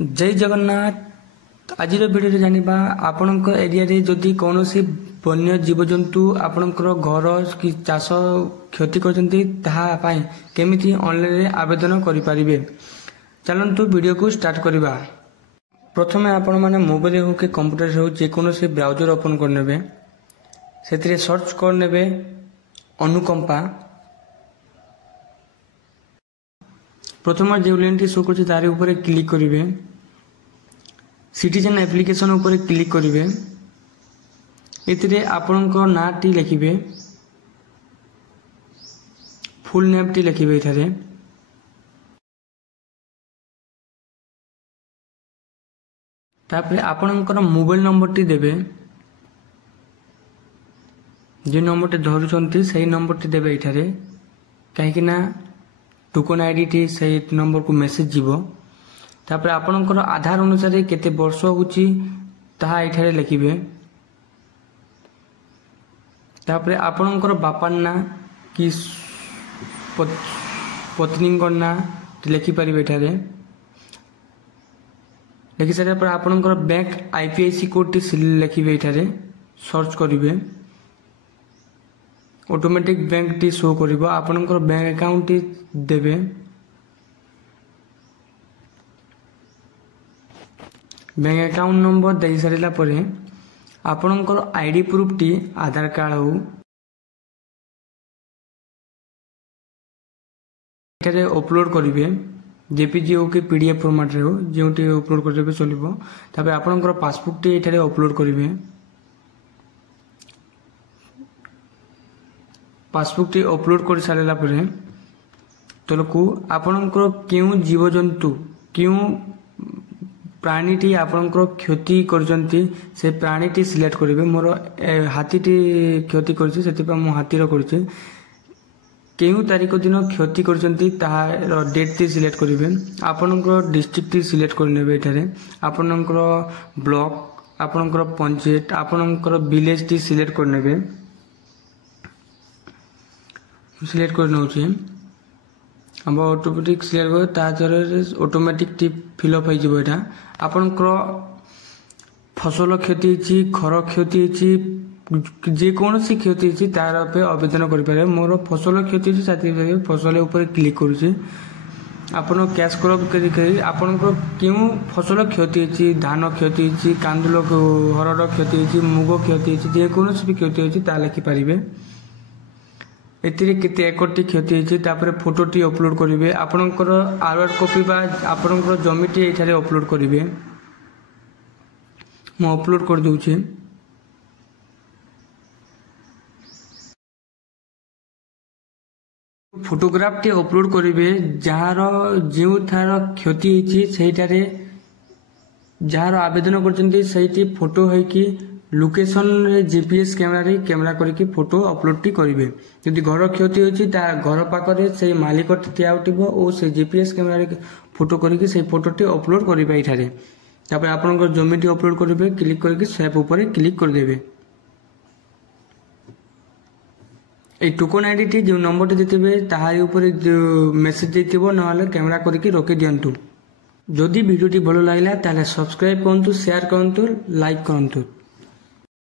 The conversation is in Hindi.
जय जगन्नाथ। आज भिडियो जानिबा आपणक एरिया रे जदि कौनसी वन्य जीवजंतु आपणकर घर कि चाष क्षति करछन्ती ताहा पाई केमिति ऑनलाइन रे आवेदन करि परिबे। चलंतु वीडियो को स्टार्ट करिबा। प्रथमे आपण माने मोबाइल हो के कंप्यूटर हो जे कोनोसी ब्राउजर ओपन कर नेबे। सेतिरे सर्च कर नेबे अनुकंपा। प्रथम जो लिंक शो कर तार ऊपर क्लिक करेंगे। सिटीजन एप्लिकेशन ऊपर क्लिक करेंगे। एथिरे आपणकर नाटी लिखिबे, फुल नेम टी लिखिबे। एथारे तापरे आपणकर मोबाइल नंबर टी देबे। जे नंबर टी धरुचंती सही नंबर टी देबे। एथारे काहेकि ना टोकन आईडी टी सही नंबर को मेसेज जीवो। तापर आपणकर आधार अनुसार केते वर्ष होची ताहा एठारे लिखिबे। तापर आपणकर बापा ना कि पत्नी ना लिखि परिबे। एठारे लिखि सारा पर आपणकर बैंक आईपीआईसी कोड टी लिखिबे। एठारे सर्च करिवे। ऑटोमेटिक बैंक टी शो करिवो। आपणकर बैंक अकाउंट टी देबे। बैंक अकाउंट नंबर दे सारिला परे आपणकर आईडी प्रूफ टी आधार कार्ड हो एठारे अपलोड करिवे। जेपीजी हो कि पीडीएफ फॉर्मेट रे हो जेउटी अपलोड करिवे चलिबो। तापर आपणकर पासबुक टी एठारे अपलोड करिवे। पासबुक टी अपलोड कर सारा पर तलकू आपणकर क्यों जीवजंतु क्यों प्राणी टी आपणकर क्षति करजंती से प्राणी टी सिलेक्ट करेंगे। मोर हाथी टी क्षति करछि सेतिपा मो हाथीर करछि। केउ तारीख दिन क्षति करजंती ताहा डेट टी सिलेक्ट करेंगे। आपणकर डिस्ट्रिक्ट टी सिलेक्ट करनेबे। एठारे आपणकर ब्लॉक आपणकर पंचायत आपणकर विलेज टी सिलेक्ट करनेबे। सिलेक्ट कर नउछि हम ऑटोमेटिक सिलेक्ट कर ताजरे ऑटोमेटिक टी फिल अप हो जिवो। एटा आपनकर फसल क्षति छि घर क्षति छि जे कोनोसी क्षति छि तार पे आवेदन करि पारे। मोर फसल क्षति छि साथी फसल ऊपर क्लिक करूछि। आपण कैश क्रॉप करी आपनकर क्यों फसल क्षति छि धान क्षति छि कांदुल हरड़ क्षति छि मुग क्षति छि जे कोनोसी भी क्षति छि ता लिखि परिबे। एतिरे केते एकटी क्षति होछि तापर फोटो टी अपलोड करिवे। आपनकर आधार कॉपी बा आपनकर जमी टी एठारे अपलोड करिवे। मो अपलोड कर दउछि। फोटोग्राफ टी अपलोड करिवे। जहार जेउ थार क्षति होछि सेठारे जहार आवेदन करचंती सेठी फोटो है कि लोकेशन रे जीपीएस कैमरा करके फोटो अपलोड टी करिवे। यदि घर क्षति होछि ता घर पाखरे से मालिक ठिया उठिबो ओ से जीपीएस कैमरा रे फोटो करके से फोटो टी अपलोड करिवे। एठारे तापर आपनकर जमी टी अपलोड करिवे। क्लिक करके सेव ऊपर क्लिक कर देबे। ए टोकन आईडी टी जो नंबर टी देथिबे ताहारी ऊपर मेसेज देथिबो नहले कैमरा करके रखि दियंतु। जदि वीडियो टी भलो लागला ताले सब्सक्राइब करंतु शेयर करंतु लाइक करंतु।